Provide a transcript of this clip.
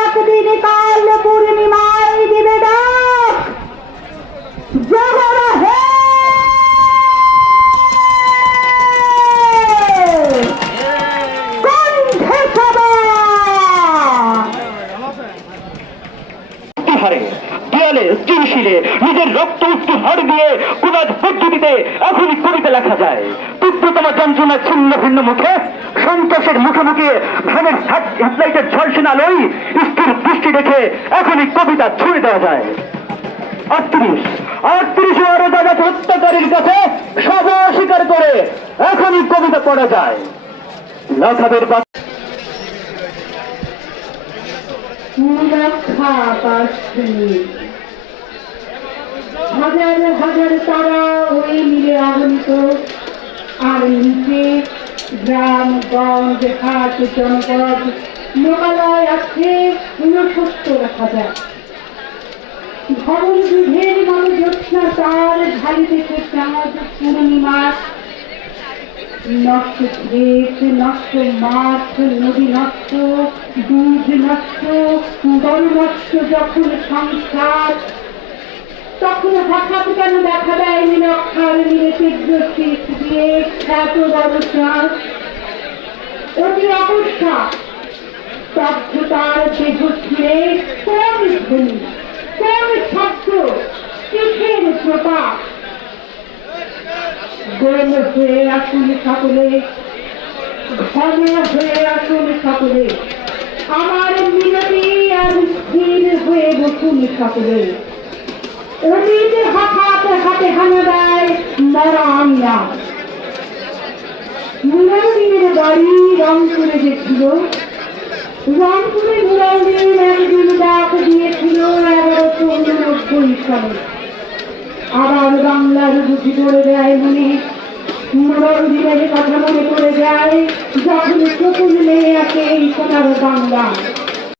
একদিন কাল পূর্ণিমায় দিবে ডাক, জগরা হে কণ্ঠে সভা। হারে দেয়ালে চিরশিলে নিজের রক্ত হাড় দিয়ে কুবাদ পদ্ধতিতে এখনই কবিতা লেখা যায়। তীব্রতম যন্ত্রণা ছিন্ন ভিন্ন মুখে সন্তোষের মুখে মুখে ভ্যানের হেডলাইটের ঝলসিন আলোয় স্থির দৃষ্টি রেখে এখনই কবিতা ছুড়ে দেওয়া যায়। 38 আরো দাদা হত্যাকারীর কাছে সব অস্বীকার করে এখনই কবিতা পড়া যায়। লতাদের সুরক্ষা পাচ্ছি, হাজার হাজার তারা ওই মিলে আগন্ত, আর নিচে গ্রাম গঞ্জ হাট জনপদ লোকালয় আছে 69,000। ভবন দুধের মানে জ্যোৎস্না তার ঢালিতেছে চাঁদ পূর্ণিমা। নষ্ট ক্ষেত, নষ্ট মাঠ, নদী নষ্ট, দুধ নষ্ট, গরু নষ্ট যখন সংসার, তখন হঠাৎ কেন দেখা দেয় নিরক্ষার মিলে তীব্র শীত দিয়ে এত বড় চাঁদ। অতি অকস্মাৎ স্তব্ধতার দেহ ছিঁড়ে কোন ধ্বনি, কোন শব্দ, কিসের প্রপাত। গোল হয়ে আসুন সকলে, ঘন হয়ে আসুন সকলে, আমার মিনতি আর স্থির হয়ে বসুন সকলে। অতীত হঠাৎ হাতে হানা দেয় নারায়ণা। নুরাউদ্দিনের বাড়ি রংপুরে যে ছিল, রংপুরে নুরাউদ্দিন একদিন ডাক দিয়েছিল 1190 সালে। আবার বাংলার বুঝি করে দেয় মনে, নুরাউদ্দিনের কথা মনে পড়ে যায় যখন শকুন মেয়ে আসে এই সোনার বাংলা।